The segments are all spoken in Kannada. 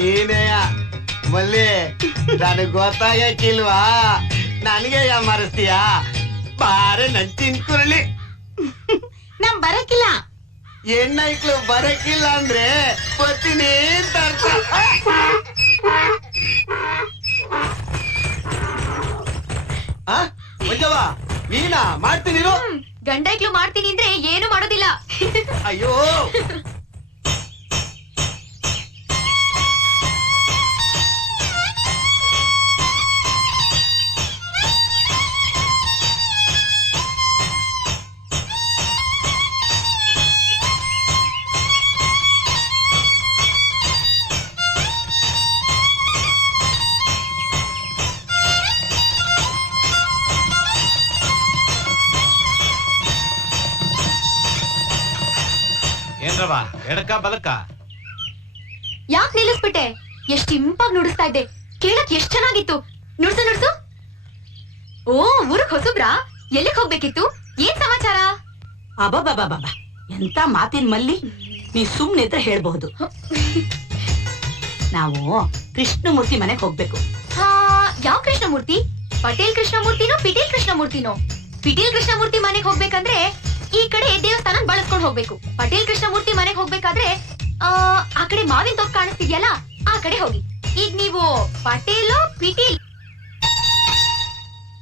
ನೀನೆಯ ಮಲ್ಲಿ ನನಗ್ ಗೊತ್ತಾಗಕ್ಕಿಲ್ವಾ ನನಗೆ ಮರೆಸ್ತೀಯ ಬಾರೆ ನನ್ ಚಿನ್ಕುರುಳಿ ನಮ್ ಬರಕಿಲ್ಲ ಹೆಣ್ಣೈಕ್ಳು ಬರಕ್ಕಿಲ್ಲ ಅಂದ್ರೆ ಬರ್ತೀನಿ ಅಂತ ಅರ್ಥ. ಮಂಜವ್ವ ವೀಣಾ ಮಾಡ್ತೀನಿ ಗಂಡೈಕ್ಳು ಮಾಡ್ತೀನಿ ಅಂದ್ರೆ ಏನು ಮಾಡೋದಿಲ್ಲ. ಅಯ್ಯೋ ಏನ್ರವ ಎಡಕ ಬಲಕ ಯಾಕೆ ನಿಲ್ಲಿಸ್ಬಿಟ್ಟೆ? ಎಷ್ಟ್ ಇಂಪಾಗಿ ನುಡಿಸ್ತಾ ಇದ್ದೆ, ಕೇಳಕ್ ಎಷ್ಟ್ ಚೆನ್ನಾಗಿತ್ತು. ನುಡ್ಸು ನುಡ್ಸು. ಓ ಊರಿಗೆ ಹೊಸಬ್ರಾ? ಎಲ್ಲಿಗೆ ಹೋಗ್ಬೇಕಿತ್ತು? ಏನ್ ಸಮಾಚಾರ? ಅಬಾಬಾಬಾಬಾ ಎಂತ ಮಾತಿನ ಮಲ್ಲಿ, ನೀ ಸುಮ್ನೆ ಇದ್ರೆ ಹೇಳ್ಬಹುದು. ನಾವು ಕೃಷ್ಣಮೂರ್ತಿ ಮನೆಗೆ ಹೋಗ್ಬೇಕು. ಹಾ, ಯಾವ ಕೃಷ್ಣಮೂರ್ತಿ? ಪಟೇಲ್ ಕೃಷ್ಣಮೂರ್ತಿನೋ ಪಿಟೀಲ್ ಕೃಷ್ಣಮೂರ್ತಿನೋ? ಪಿಟೀಲ್ ಕೃಷ್ಣಮೂರ್ತಿ ಮನೆಗೆ ಹೋಗ್ಬೇಕಂದ್ರೆ ಈ ಕಡೆ ದೇವಸ್ಥಾನ ಬಳಸ್ಕೊಂಡು ಹೋಗ್ಬೇಕು. ಪಟೇಲ್ ಕೃಷ್ಣಮೂರ್ತಿ ಮನೆಗೆ ಹೋಗ್ಬೇಕಾದ್ರೆ ಆ ಕಡೆ ಮಾವಿನ ತೋಪ್ ಕಾಣಿಸ್ತಿದ್ಯಲ್ಲ, ಆ ಕಡೆ ಹೋಗಿ. ಈಗ ನೀವು ಪಟೇಲೋ ಪಿಟೀಲ್?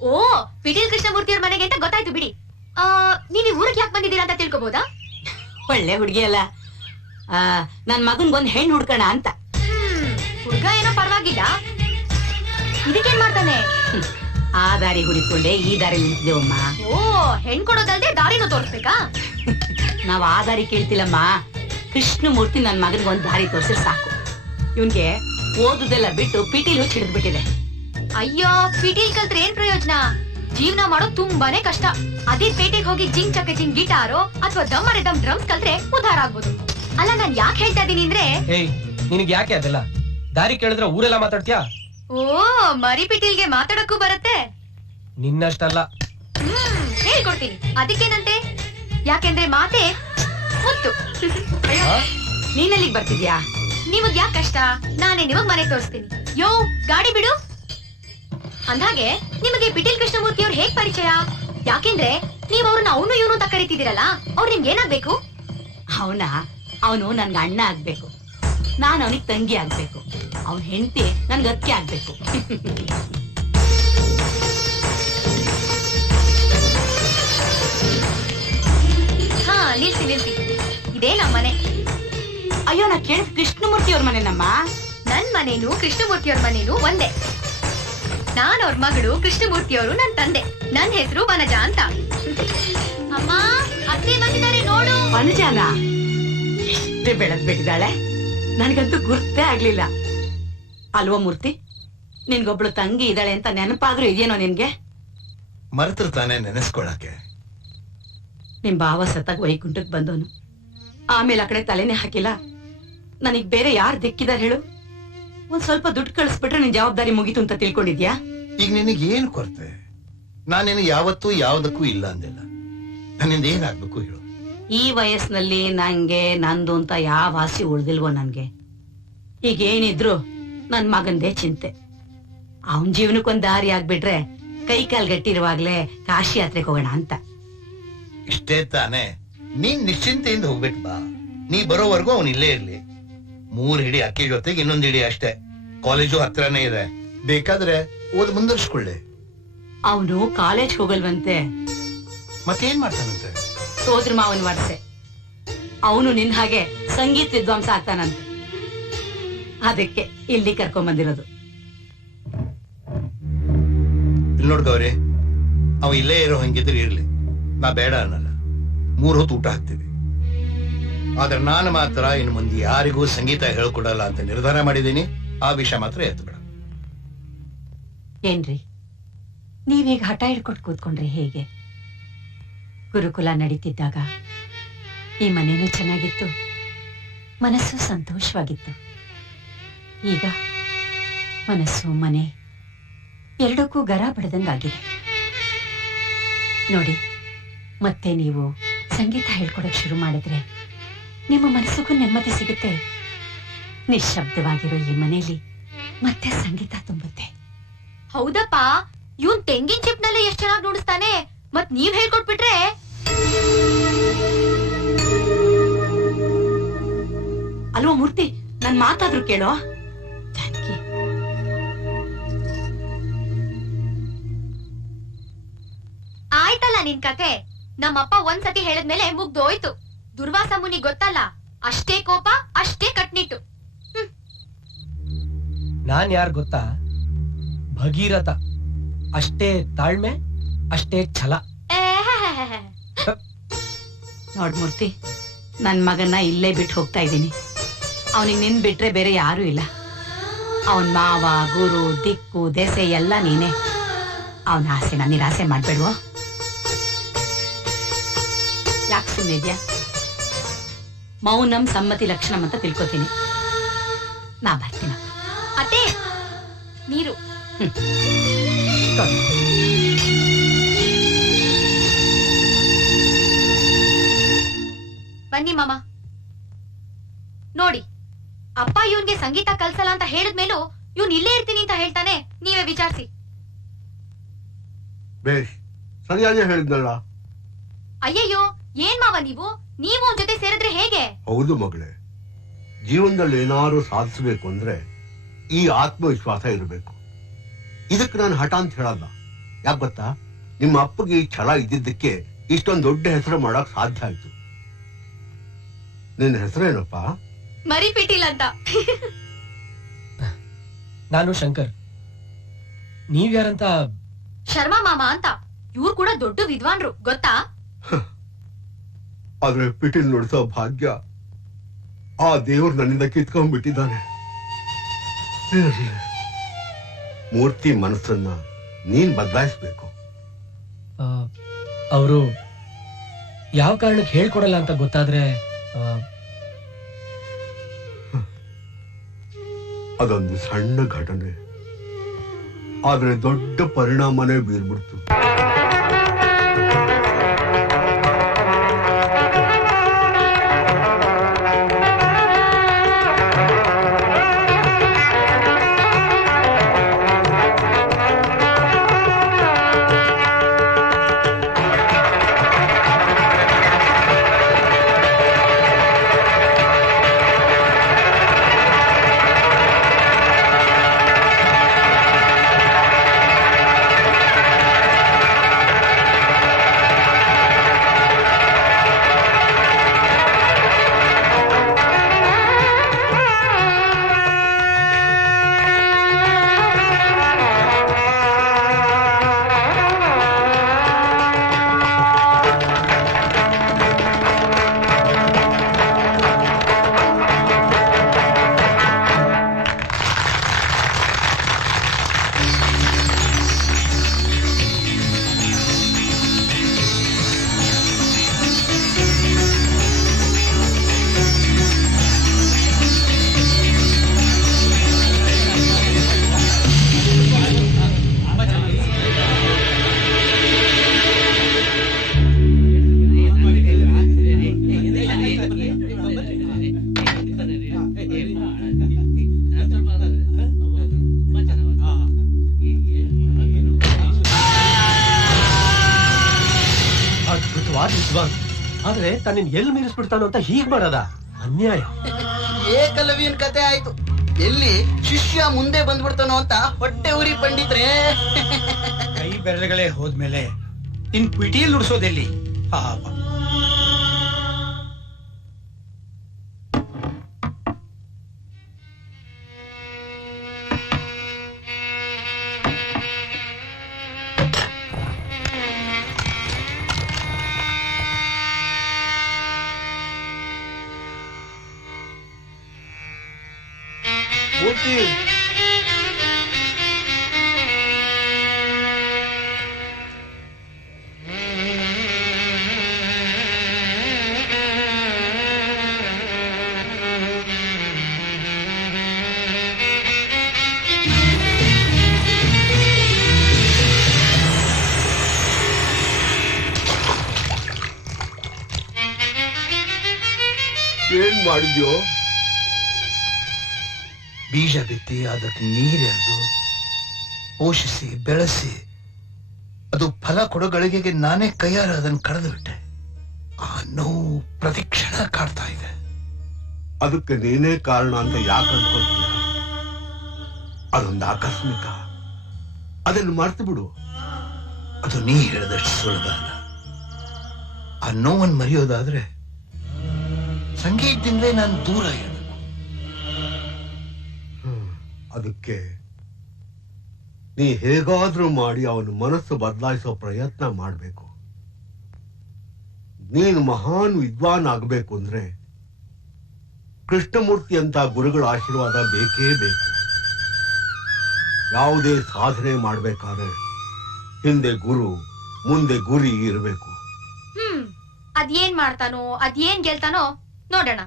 ಓ, ಪಿಟೀಲ್ ಕೃಷ್ಣಮೂರ್ತಿ ಅವ್ರ ಮನೆಗೆ ಅಂತ ಗೊತ್ತಾಯ್ತು ಬಿಡಿ. ನೀವ್ ಊರಿಗೆ ಯಾಕೆ ಬಂದಿದ್ದೀರಾ ಅಂತ ತಿಳ್ಕೊಬೋದಾ? ಒಳ್ಳೆ ಹುಡುಗಿ ಅಲ್ಲ, ನನ್ ಮಗನ್ಗೊಂದ್ ಹೆಣ್ಣು ಹುಡ್ಕೋಣ ಅಂತ. ಹುಡ್ಗ ಏನೋ ಪರವಾಗಿಲ್ಲ, ಇದಕ್ಕೇನ್ ಮಾಡ್ತಾನೆ? ಆ ದಾರಿ ಹುಡುಕೊಂಡೆ ಈ ದಾರಿ ನಿಂತಿದ್ದೇವಮ್ಮ. ಓ, ಹೆಣ್ ಕೊಡೋದಲ್ದೆ ದಾರಿನೂ ತೋರಿಸ್ಬೇಕಾ? ನಾವ್ ಆ ದಾರಿ ಕೇಳ್ತಿಲ್ಲಮ್ಮ, ಕೃಷ್ಣಮೂರ್ತಿ ನನ್ ಮಗನ್ಗೊಂದ್ ದಾರಿ ತೋರ್ಸಿದ್ರೆ ಸಾಕು. ಇವನ್ಗೆ ಓದುದೆಲ್ಲ ಬಿಟ್ಟು ಪಿಟೀಲ್ ಹುಚ್ಚ ಹಿಡಿದ್ಬಿಟ್ಟಿದೆ. ಅಯ್ಯೋ, ಪಿಟೀಲ್ ಕಲ್ತ್ರೆ ಏನ್ ಪ್ರಯೋಜನ? ಜೀವನ ಮಾಡೋದು ತುಂಬಾನೇ ಕಷ್ಟ. ಅದೇ ಪೇಟೆಗೆ ಹೋಗಿ ಜಿಂಗ್ ಚಕ್ಕ ಜಿಂಗ್ ಗಿಟಾರೋ ಅಥವಾ ದಮ್ಮರೆ ದಮ್ ಡ್ರಮ್ಸ್ ಕಲ್ತ್ರೆ ಉದ್ಧಾರ ಆಗ್ಬೋದು. ಅಲ್ಲ, ನಾನ್ ಯಾಕೆ ಹೇಳ್ತಾ ಇದೀನಿ ಅಂದ್ರೆ, ನಿನಗೆ ಯಾಕೆ ಅದೆಲ್ಲ? ದಾರಿ ಕೇಳಿದ್ರೆ ಊರೆಲ್ಲ ಮಾತಾಡ್ತೀಯಾ? ಓ, ಮರಿ ಪಿಟೀಲ್ಗೆ ಮಾತಾಡಕ್ಕೂ ಬರತ್ತೆ? ನಿನ್ನಷ್ಟಲ್ಲ. ಹೇಳ್ಕೊಡ್ತೀನಿ, ಅದಕ್ಕೇನಂತೆ. ಯಾಕೆಂದ್ರೆ ಮಾತೆ ಮುತ್ತು. ನೀನಲ್ಲಿಗ್ ಬರ್ತಿದ್ಯಾ? ನಿಮಗ್ ಯಾಕೆ ಕಷ್ಟ? ನಾನೇ ನಿಮಗ್ ಮನೆ ತೋರಿಸ್ತೀನಿ. ಯೋ, ಗಾಡಿ ಬಿಡು. ಅಂದಾಗೆ ನಿಮಗೆ ಪಿಟೀಲ್ ಕೃಷ್ಣಮೂರ್ತಿ ಅವ್ರು ಹೇಗ್ ಪರಿಚಯ? ಯಾಕೆಂದ್ರೆ ನೀವ್ ಅವ್ರನ್ನ ಅವನು ಇವನು ಅಂತ ಕರಿತಿದ್ದೀರಲ್ಲ, ಅವ್ರು ನಿಮ್ಗೆ ಏನಾಗ್ಬೇಕು? ಅವನು ನನ್ಗೆ ಅಣ್ಣ ಆಗ್ಬೇಕು, ನಾನ್ ಅವನಿಗೆ ತಂಗಿ ಆಗ್ಬೇಕು, ಅವನ್ ಹೆಂಡತಿ ನನ್ಗೆ ಅಕ್ಕಿ ಆಗ್ಬೇಕು. ಹಾ, ನಿಲ್ಸಿ ನಿಲ್ಸಿ, ಇದೇ ನಮ್ ಮನೆ. ಅಯ್ಯೋ, ನಾ ಕೇಳಿದ್ ಕೃಷ್ಣಮೂರ್ತಿ ಅವ್ರ ಮನೆನಮ್ಮ. ನನ್ ಮನೇನು ಕೃಷ್ಣಮೂರ್ತಿ ಅವ್ರ ಮನೇನು ಒಂದೇ. ನಾನ್ ಅವ್ರ ಮಗಳು, ಕೃಷ್ಣಮೂರ್ತಿ ಅವರು ನನ್ ತಂದೆ. ನನ್ ಹೆಸರು ವನಜಾ ಅಂತ. ಅಮ್ಮ, ಅತ್ತೆ ಬಂದಿದ್ದಾರೆ ನೋಡು. ವನಜಾನ ಎಷ್ಟೇ ಬೆಳದ್ ಬಿಟ್ಟಿದ್ದಾಳೆ, ನನ್ಗಂತೂ ಗುರ್ತೇ ಆಗ್ಲಿಲ್ಲ. ಅಲ್ವಾ ಮೂರ್ತಿ, ನಿನ್ಗೊಬ್ಳು ತಂಗಿ ಇದ್ದಾಳೆ ಅಂತ ನೆನಪಾದ್ರೂ ಇದೆಯೇನೋ ನಿನ್ಗೆ? ಮರೆತರು ತಾನೇ ನೆನೆಸ್ಕೊಳಕ್ಕೆ. ನಿಮ್ ಭಾವ ಸತ್ತಾಗ ವೈಕುಂಠಕ್ ಬಂದವನು, ಆಮೇಲೆ ಆ ಕಡೆ ತಲೆನೇ ಹಾಕಿಲ್ಲ. ನನಗ್ ಬೇರೆ ಯಾರು ದಿಕ್ಕಿದಾರ ಹೇಳು? ಒಂದ್ ಸ್ವಲ್ಪ ದುಡ್ಡು ಕಳಿಸ್ಬಿಟ್ರೆ ನಿನ್ ಜವಾಬ್ದಾರಿ ಮುಗೀತು ಅಂತ ತಿಳ್ಕೊಂಡಿದ್ಯಾ? ಈಗ ನಿನಗೆ ಏನ್ ಕೊರತೆ? ನಾನೇನು ಯಾವತ್ತೂ ಯಾವ್ದಕ್ಕೂ ಇಲ್ಲ ಅಂದಿಲ್ಲ. ನನ್ನಿಂದ ಏನಾಗ್ಬೇಕು ಹೇಳು? ಈ ವಯಸ್ಸಿನಲ್ಲಿ ನಂಗೆ ನಂದು ಅಂತ ಯಾವ ಆಸೆ ಉಳ್ದಿಲ್ವೋ ನನ್ಗೆ. ಈಗ ಏನಿದ್ರು ನನ್ ಮಗಂದೇ ಚಿಂತೆ. ಅವನ್ ಜೀವನಕ್ಕೊಂದ್ ದಾರಿ ಆಗ್ಬಿಟ್ರೆ ಕೈ ಕಾಲ್ ಗಟ್ಟಿರುವಾಗ್ಲೇ ಕಾಶಿ ಯಾತ್ರೆಗೆ ಹೋಗೋಣ ಅಂತ. ಇಷ್ಟೇ ತಾನೇ? ನೀನ್ ನಿಶ್ಚಿಂತೆಯಿಂದ ಹೋಗ್ಬೇಕು ಬಾ. ನೀ ಬರೋವರೆಗೂ ಅವನ್ ಇಲ್ಲೇ ಇರ್ಲಿ. 3 ಹಿಡಿ ಅಕ್ಕಿ ಜೊತೆಗೆ ಇನ್ನೊಂದ್ ಹಿಡಿ ಅಷ್ಟೇ. ಕಾಲೇಜು ಹತ್ರನೇ ಇದೆ, ಬೇಕಾದ್ರೆ ಓದ್ ಮುಂದುವರ್ಸ್ಕೊಳ್ಳಿ. ಅವನು ಕಾಲೇಜ್ ಹೋಗಲ್ವಂತೆ. ಮತ್ತೇನ್ ಮಾಡ್ತಾನಂತೆ? ಸೋದ್ರ ಮಾವನ್ ವರ್ಷೆ. ಅವನು ನಿನ್ ಹಾಗೆ ಸಂಗೀತ ವಿದ್ವಾಂಸ ಆಗ್ತಾನಂತೆ. ಅದಕ್ಕೆ ಇಲ್ಲಿ ಕರ್ಕೊಂಡ್ ಬಂದಿರೋದು. ಇಲ್ಲಿ ನೋಡ್ ಗೌರಿ, ಅವ ಇಲ್ಲೇ ಇರೋ ಹಂಗಿದ್ರೆ ಇರ್ಲಿ, ನಾ ಬೇಡ ಅನ್ನಲ್ಲ. 3 ಹೊತ್ತು ಊಟ ಹಾಕ್ತೀವಿ. ಆದ್ರೆ ನಾನು ಮಾತ್ರ ಇನ್ನು ಮುಂದೆ ಯಾರಿಗೂ ಸಂಗೀತ ಹೇಳ್ಕೊಡಲ್ಲ ಅಂತ ನಿರ್ಧಾರ ಮಾಡಿದ್ದೀನಿ. ಆ ವಿಷಯ ಮಾತ್ರ ಎತ್ತು ಬೇಡ. ಏನ್ರಿ, ನೀವೀಗ ಹಠ ಹಿಡ್ಕೊಟ್ಟು ಕೂತ್ಕೊಂಡ್ರೆ ಹೇಗೆ? ಗುರುಕುಲ ನಡೀತಿದ್ದಾಗ ಈ ಮನೇನೂ ಚೆನ್ನಾಗಿತ್ತು, ಮನಸ್ಸು ಸಂತೋಷವಾಗಿತ್ತು. ಈಗ ಮನಸ್ಸು ಮನೆ ಎರಡಕ್ಕೂ ಗರ ಬಡದಂಗಾಗಿದೆ ನೋಡಿ. ಮತ್ತೆ ನೀವು ಸಂಗೀತ ಹೇಳ್ಕೊಡಕ್ ಶುರು ಮಾಡಿದ್ರೆ ನಿಮ್ಮ ಮನಸ್ಸಿಗೂ ನೆಮ್ಮದಿ ಸಿಗುತ್ತೆ, ನಿಶ್ಶಬ್ದವಾಗಿರೋ ಈ ಮನೆಯಲ್ಲಿ ಮತ್ತೆ ಸಂಗೀತ ತುಂಬುತ್ತೆ. ಹೌದಪ್ಪ, ಇವನ್ ತೆಂಗಿನ ಚಿಪ್ನಲ್ಲೇ ಎಷ್ಟ್ ಚೆನ್ನಾಗಿ ನುಡಿಸ್ತಾನೆ. ಮತ್ ನೀವ್ ಹೇಳ್ಕೊಟ್ಬಿಟ್ರೆ ಅಲ್ವಾ ಮೂರ್ತಿ, ನನ್ ಮಾತಾದ್ರೂ ಕೇಳೋ. ಜಾನಕಿ, ಆಯ್ತಲ್ಲ ನಿನ್ ಕತೆ. ನಮ್ಮಪ್ಪ ಒಂದ್ಸತಿ ಹೇಳಿದ್ಮೇಲೆ ಮುಗ್ದೋಯ್ತು. ದುರ್ವಾಸ ಮುನಿ ಗೊತ್ತಲ್ಲ, ಅಷ್ಟೇ ಕೋಪ ಅಷ್ಟೇ ಕಟ್ನಿಟ್ಟು. ನಾನ್ ಯಾರ್ ಗೊತ್ತಾ? ಭಗೀರಥ. ಅಷ್ಟೇ ತಾಳ್ಮೆ, ಅಷ್ಟೇ ಛಲ. ನೋಡ್ ಮೂರ್ತಿ, ನನ್ ಮಗನ್ನ ಇಲ್ಲೇ ಬಿಟ್ಟು ಹೋಗ್ತಾ ಇದ್ದೀನಿ. ಅವನಿಗೆ ನಿನ್ ಬಿಟ್ರೆ ಬೇರೆ ಯಾರು ಇಲ್ಲ. ಅವನ್ ಮಾವ, ಗುರು, ದಿಕ್ಕು, ದೆಸೆ ಎಲ್ಲ ನೀನೆ. ಅವನ ಆಸೆನ ನಿರಾಸೆ ಮಾಡ್ಬೇಡ್ವೋ. ಯಾಕೆ ಸುಮ್ಮನಿದ್ಯಾ? ಮೌನಂ ಸಮ್ಮತಿ ಲಕ್ಷಣಂ ಅಂತ ತಿಳ್ಕೊತೀನಿ. ನಾ ಬರ್ತೀನ. ಅತ್ತೆ, ನೀರು. ಬನ್ನಿ ಮಾಮ. ನೋಡಿ, ಅಪ್ಪ ಇವನ್ಗೆ ಸಂಗೀತ ಕಲ್ಸಲ್ಲ ಅಂತ ಹೇಳಿದ್ಮೇಲೂ ಇವನ್ ಇಲ್ಲೇ ಇರ್ತೀನಿ ಅಂತ ಹೇಳ್ತಾನೆ. ನೀವೇ ವಿಚಾರಿಸಿ. ಬೇಷ್, ಸರಿಯಾಗಿ ಹೇಳಿದ್ನಲ್ಲ. ಅಯ್ಯಯ್ಯೋ, ಏನ್ ಮಾವ ನೀವು ಅವನ್ ಜೊತೆ ಸೇರಿದ್ರೆ ಹೇಗೆ? ಹೌದು ಮಗಳೇ, ಜೀವನದಲ್ಲಿ ಏನಾದ್ರು ಸಾಧಿಸಬೇಕು ಅಂದ್ರೆ ಈ ಆತ್ಮವಿಶ್ವಾಸ ಇರಬೇಕು. ಇದಕ್ಕೆ ನಾನು ಹಠ ಅಂತ ಹೇಳಲ್ಲ. ಯಾಕೆ ಗೊತ್ತಾ? ನಿಮ್ಮ ಅಪ್ಪಗೆ ಈ ಛಲ ಇದ್ದಿದ್ದಕ್ಕೆ ಇಷ್ಟೊಂದು ದೊಡ್ಡ ಹೆಸರು ಮಾಡಕ್ ಸಾಧ್ಯ ಆಯ್ತು. ನಿನ್ನ ಹೆಸರೇನಪ್ಪ? ಮರಿ ಪಿಟೀಲ್ ಅಂತ. ನಾನು ಶಂಕರ್. ನೀವ್ಯಾರಂತ? ಶರ್ಮಾ ಮಾಮ ಅಂತ. ಇವ್ರು ಕೂಡ ದೊಡ್ಡ ವಿದ್ವಾನ್ರು, ಗೊತ್ತಾ? ಆದ್ರೆ ಪಿಟೀಲ್ ನುಡಿಸೋ ಭಾಗ್ಯ ಆ ದೇವ್ರು ನನ್ನಿಂದ ಕಿತ್ಕೊಂಡ್ಬಿಟ್ಟಿದ್ದಾನೆ. ಮೂರ್ತಿ ಮನಸ್ಸನ್ನ ನೀನ್ ಬದಲಾಯಿಸ್ಬೇಕು. ಅವರು ಯಾವ ಕಾರಣಕ್ಕೆ ಹೇಳ್ಕೊಡಲ್ಲ ಅಂತ ಗೊತ್ತಾದ್ರೆ ಅದೊಂದು ಸಣ್ಣ ಘಟನೆ, ಆದ್ರೆ ದೊಡ್ಡ ಪರಿಣಾಮನೇ ಬೀರ್ಬಿಡ್ತು. ಆದ್ರೆ ತನ್ನ ಎಲ್ಲಿ ಮೀರಿಸ್ಬಿಡ್ತಾನೋ ಅಂತ ಹೀಗ್ ಮಾಡದ ಅನ್ಯಾಯ. ಏಕಲವ್ಯನ್ ಕತೆ ಆಯ್ತು. ಎಲ್ಲಿ ಶಿಷ್ಯ ಮುಂದೆ ಬಂದ್ಬಿಡ್ತಾನೋ ಅಂತ ಹೊಟ್ಟೆ ಉರಿ ಪಂಡಿತ್ರೆ. ಕೈ ಬೆರಳುಗಳೇ ಹೋದ್ಮೇಲೆ ಇನ್ ಪಿಟೀಲ್ ನುಡ್ಸೋದೆಲ್ಲಿ? ಪಾಪ. ಮೂರ್ತಿ, ಏನ್ ಮಾಡಿದ್ಯೋ? ಬೀಜ ಬಿತ್ತಿ ಅದಕ್ಕೆ ನೀರೆರೆದು ಪೋಷಿಸಿ ಬೆಳೆಸಿ ಅದು ಫಲ ಕೊಡಗಳಿಗೆ ನಾನೇ ಕೈಯಾರ ಅದನ್ನು ಕಳೆದು ಬಿಟ್ಟೆ. ಆ ನೋವು ಪ್ರತಿಕ್ಷಣ ಕಾಡ್ತಾ ಇದೆ. ಅದಕ್ಕೆ ನೀನೇ ಕಾರಣ ಅಂತ ಯಾಕೆ ಅನ್ಕೋತೀಯ? ಅದೊಂದು ಆಕಸ್ಮಿಕ. ಅದನ್ನು ಮರ್ತು ಬಿಡು. ಅದು ನೀ ಹೇಳಿದಷ್ಟು ಸುಲಭ ಅಲ್ಲ. ಆ ನೋವನ್ನು ಮರೆಯೋದಾದ್ರೆ ಸಂಗೀತದಿಂದಲೇ ನಾನು ದೂರ ಇರಬೇಕು. ಅದಕ್ಕೆ ನೀ ಹೇಗಾದ್ರೂ ಮಾಡಿ ಅವನ ಮನಸ್ಸು ಬದಲಾಯಿಸೋ ಪ್ರಯತ್ನ ಮಾಡಬೇಕು. ನೀನು ಮಹಾನ್ ವಿದ್ವಾನ್ ಆಗಬೇಕು ಅಂದ್ರೆ ಕೃಷ್ಣಮೂರ್ತಿ ಅಂತ ಗುರುಗಳ ಆಶೀರ್ವಾದ ಬೇಕೇ ಬೇಕು. ಯಾವುದೇ ಸಾಧನೆ ಮಾಡ್ಬೇಕಾದ್ರೆ ಹಿಂದೆ ಗುರು ಮುಂದೆ ಗುರಿ ಇರಬೇಕು. ಅದೇನ್ ಮಾಡ್ತಾನೋ ಅದೇನ್ ಗೆಲ್ತಾನೋ ನೋಡೋಣ.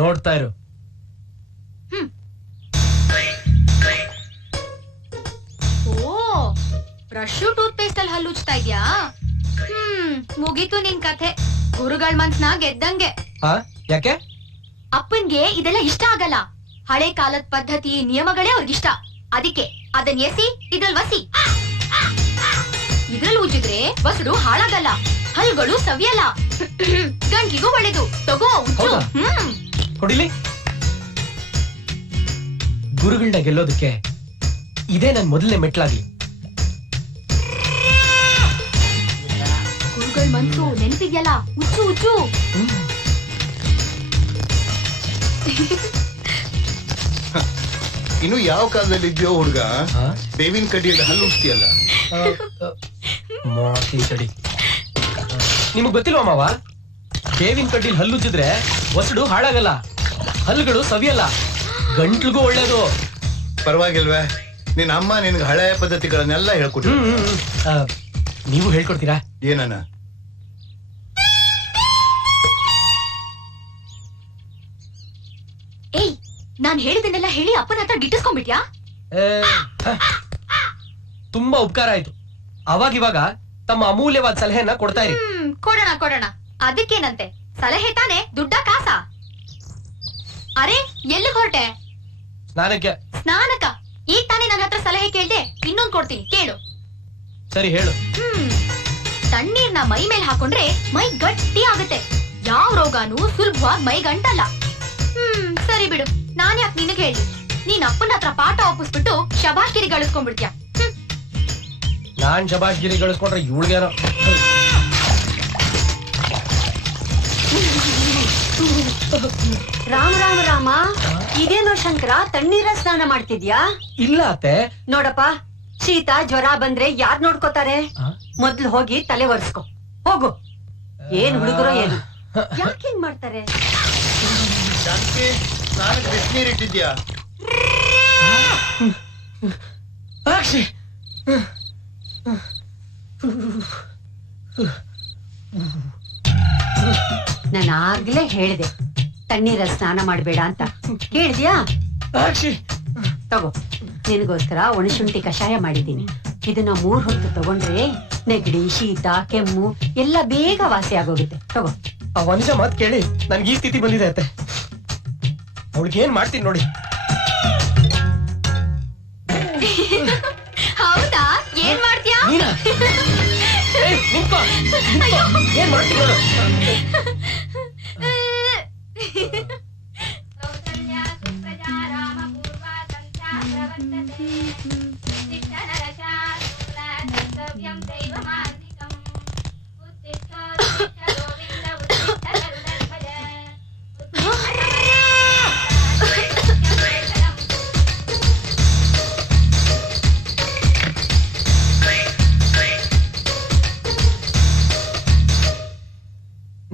ನೋಡ್ತಾ ಇರು. ಓ, ಬ್ರಷ್ ಟೂತ್ ಪೇಸ್ಟ್ ಅಲ್ಲಿ ಹಲ್ಲುಚ್ತಾ ಇದ್ಯಾ? ಮುಗೀತು ನಿನ್ ಕಥೆ. ಗುರುಗಳ್ ಮನ್ಸ್ನ ಗೆದ್ದಂಗೆ. ಯಾಕೆ? ಅಪ್ಪನ್ಗೆ ಇದೆಲ್ಲ ಇಷ್ಟ ಆಗಲ್ಲ. ಹಳೆ ಕಾಲದ ಪದ್ಧತಿ ನಿಯಮಗಳೇ ಅವ್ರಿಗಿಷ್ಟ. ಅದಕ್ಕೆ ಅದನ್ ಎಸಿ ಇದ್ರಲ್ಲಿ ವಸಿ. ಇದ್ರಲ್ಲಿ ಉಜ್ಜಿದ್ರೆ ವಸಡು ಹಾಳಾಗಲ್ಲ, ಹಲ್ಗಳು ಸವಿಯಲ್ಲ, ಗಂಟ್ಲಿಗೂ ಒಳ್ಳೇದು. ತಗೋ ಉಜ್ಜು. ಹೊಡಿಲಿ. ಗುರುಗಳನ್ನ ಗೆಲ್ಲೋದಕ್ಕೆ ಇದೇ ನನ್ ಮೊದಲನೇ ಮೆಟ್ಲಾಗ್ಲಿ. ಗುರುಗಳ್ ಮನ್ಸು ನೆನ್ಪಿದ್ಯಲ್ಲ, ಉಜ್ಜು ಉಜ್ಜು. ಇನ್ನು ಯಾವ ಕಾಲದಲ್ಲಿ ಇದೆಯೋ ಹುಡುಗ, ಬೇವಿನ ಕಡ್ಡಿಯಲ್ಲಿ ಹಲ್ಲು ಉಜ್ತಿಯಲ್ಲ. ತಡಿ. ನಿಮಗ್ ಗೊತ್ತಿಲ್ವಾ ಮಾವ, ಬೇವಿನ ಕಡ್ಡಿಲಿ ಹಲ್ಲುಜ್ಜಿದ್ರೆ ಒಸಡು ಹಾಳಾಗಲ್ಲ, ಹಲ್ಲುಗಳು ಸವಿಯಲ್ಲ, ಗಂಟ್ಲಿಗೂ ಒಳ್ಳೇದು. ಪರವಾಗಿಲ್ವೇ? ನಿನ್ನ ಅಮ್ಮ ನಿನ್ಗೆ ಹಳೆ ಪದ್ಧತಿಗಳನ್ನೆಲ್ಲ ಹೇಳ್ಕೊಟ್ರು. ನೀವು ಹೇಳ್ಕೊಡ್ತೀರಾ? ಏನನ್ನ? ಏಯ್, ನಾನ್ ಹೇಳಿದನ್ನೆಲ್ಲ ಹೇಳಿ ಅಪ್ಪನ ಹತ್ರ ಡಿಟ್ಟಿಸ್ಕೊಂಡ್ಬಿಟ್ಯಾ? ತುಂಬಾ ಉಪಕಾರ ಆಯ್ತು. ಅವಾಗಿವಾಗ ತಮ್ಮ ಅಮೂಲ್ಯವಾದ ಸಲಹೆನ ಕೊಡ್ತಾ ಇರಿ. ಕೊಡೋಣ ಕೊಡೋಣ, ಅದಕ್ಕೇನಂತೆ. ಸಲಹೆ ತಾನೆ, ದುಡ್ಡ ಕಾಸ? ಅರೆ, ಎಲ್ಲಿಗೆ ಹೊರಟೆ? ಸ್ನಾನಕ್ಕೆ. ಸ್ನಾನಕ? ಈಗ ತಾನೇ ನನ್ನ ಹತ್ರ ಸಲಹೆ ಕೇಳ್ದೆ, ಇನ್ನೊಂದ್ ಕೊಡ್ತೀನಿ ಕೇಳು. ಸರಿ ಹೇಳು. ತಣ್ಣೀರ್ನ ಮೈ ಮೇಲೆ ಹಾಕೊಂಡ್ರೆ ಮೈ ಗಟ್ಟಿ ಆಗುತ್ತೆ. ಯಾವ ರೋಗಾನು ಸುಲಭವಾಗಿ ಮೈ ಗಂಟಲ್ಲ. ಸರಿ ಬಿಡು, ನಾನ್ ಯಾಕೆ ನಿನಗೆ ಹೇಳಿ? ನೀನ್ ಅಪ್ಪನ ಹತ್ರ ಪಾಠ ಒಪ್ಪಿಸ್ಬಿಟ್ಟು ಶಬಾಷ್ಗಿರಿ ಗಳಿಸ್ಕೊಂಡ್ಬಿಡ್ತೀಯ. ನಾನ್ ಶಬಾಷ್ಗಿರಿ ಗಳಿಸ್ಕೊಂಡ್ರೆ ಇವಳಿಗೇನೋ. ರಾಮ ರಾಮ ರಾಮ, ಇದೇನೋ ಶಂಕರ, ತಣ್ಣೀರ ಸ್ನಾನ ಮಾಡ್ತಿದ್ಯಾ? ಇಲ್ಲ ಅತ್ತೆ. ನೋಡಪ್ಪ, ಶೀತ ಜ್ವರ ಬಂದ್ರೆ ಯಾರ್ ನೋಡ್ಕೋತಾರೆ? ಮೊದ್ಲು ಹೋಗಿ ತಲೆ ಒರೆಸ್ಕೊ, ಹೋಗು. ಏನ್ ಹುಡುಗರು ಏನು, ಯಾಕೆ ಹಿಂಗ್ ಮಾಡ್ತಾರೆ? ಶಾಂತಿ, ಸ್ನಾನಕ್ಕೆ ಬಿಸಿನೀರು ಇಟ್ಟಿದ್ಯಾ? ನಾನು ಆಗ್ಲೇ ಹೇಳಿದೆ ತಣ್ಣೀರ ಸ್ನಾನ ಮಾಡ್ಬೇಡ ಅಂತ, ಕೇಳಿದ್ಯಾ? ತಗೋ, ನಿನಗೋಸ್ಕರ ಒಣಶುಂಠಿ ಕಷಾಯ ಮಾಡಿದ್ದೀನಿ. ಇದನ್ನ 3 ಹೊತ್ತು ತಗೊಂಡ್ರೆ ನೆಗಡಿ, ಶೀತ, ಕೆಮ್ಮು ಎಲ್ಲ ಬೇಗ ವಾಸಿ ಆಗೋಗುತ್ತೆ. ತಗೋ. ಆ ವನಿಜ ಮಾತ್ ಕೇಳಿ ನನ್ಗೆ ಈ ಸ್ಥಿತಿ ಬಂದಿದೆ ಅತ್ತೆ. ಅವಳಿಗೆ ಏನ್ ಮಾಡ್ತೀನಿ ನೋಡಿ. ಹೌದಾ? ಏನ್ ಮಾಡ್ತೀಯಾ? ಏನ್ ಮಾಡ್ತೀನಿ ನೋಡು.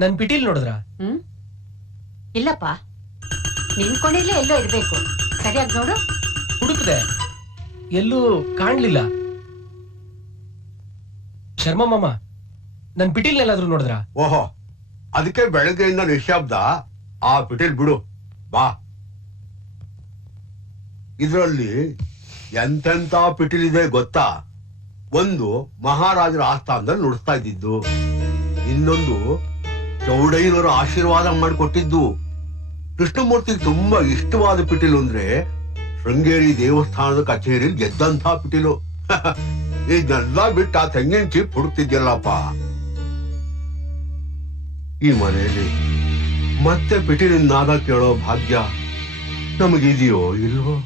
ನನ್ ಪಿಟೀಲ್ ನೋಡಿದ್ರ? ಇಲ್ಲಪ್ಪ, ನಿನ್ ಕೊನೆಯಲ್ಲೇ ಎಲ್ಲೋ ಇರ್ಬೇಕು. ಸರಿಯಾಗಿ ನೋಡು. ಹುಡುಕ್ದೆ, ಎಲ್ಲೂ ಕಾಣ್ಲಿಲ್ಲ. ಶರ್ಮಾ ಮಾಮ, ನನ್ ಪಿಟೀಲ್ನೆಲ್ಲಾದ್ರೂ ನೋಡಿದ್ರ? ಓಹೋ, ಅದಕ್ಕೆ ಬೆಳಗ್ಗೆಯಿಂದ ನಿಶಬ್ದ. ಆ ಪಿಟೀಲ್ ಬಿಡು, ಬಾ. ಇದರಲ್ಲಿ ಎಂತೆಂತ ಪಿಟೀಲ್ ಇದೆ ಗೊತ್ತಾ? ಒಂದು ಮಹಾರಾಜರ ಆಸ್ಥಾನದಲ್ಲಿ ನುಡಿಸ್ತಾ ಇದ್ದಿದ್ದು, ಇನ್ನೊಂದು ಚೌಡಯ್ಯನವರು ಆಶೀರ್ವಾದ ಮಾಡಿಕೊಟ್ಟಿದ್ದು, ಕೃಷ್ಣಮೂರ್ತಿಗೆ ತುಂಬಾ ಇಷ್ಟವಾದ ಪಿಟೀಲು ಅಂದ್ರೆ ಶೃಂಗೇರಿ ದೇವಸ್ಥಾನದ ಕಚೇರಿ ಗೆದ್ದಂಥ ಪಿಟೀಲು. ಇದನ್ನೆಲ್ಲ ಬಿಟ್ಟು ಆ ತೆಂಗಿನ ಚಿಪ್ ಹುಡುಕ್ತಿದ್ಯಲ್ಲಪ್ಪ. ಈ ಮನೆಯಲ್ಲಿ ಮತ್ತೆ ಪಿಟೀಲಿನ ನಾದ ಕೇಳೋ ಭಾಗ್ಯ ನಮಗಿದೆಯೋ ಇಲ್ವೋ?